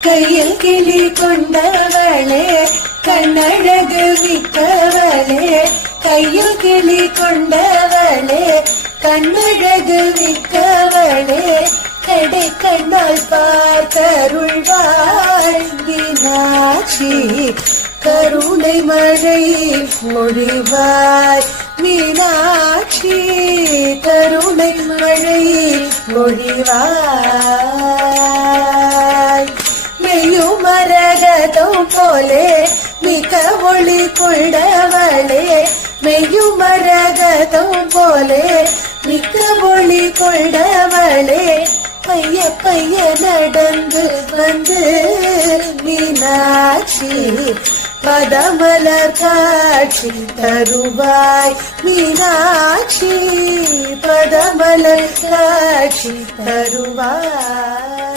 கையில் கிளி கொண்டவளே கண்ணழகு விட்டவளே, கையில் கிளி கொண்டவளே கண்ணழகு விட்டவளே, கடை கண்ணால் பார்த்தருள்வாய் மீனாட்சி, கருணை மழை மொழிவாய் மீனாட்சி, கருணை மழை மொழிவாய். மெய்யுமரகதம் போலே மிக ஒளி கொண்டவளே, மெய்யுமரகதம் போலே மிக ஒளி கொண்டவளே, பைய பைய நடந்து வந்து மீனாட்சி, பதமலர் காட்சி தருவாய் மீனாட்சி, பதமலர் காட்சி தருவாய்.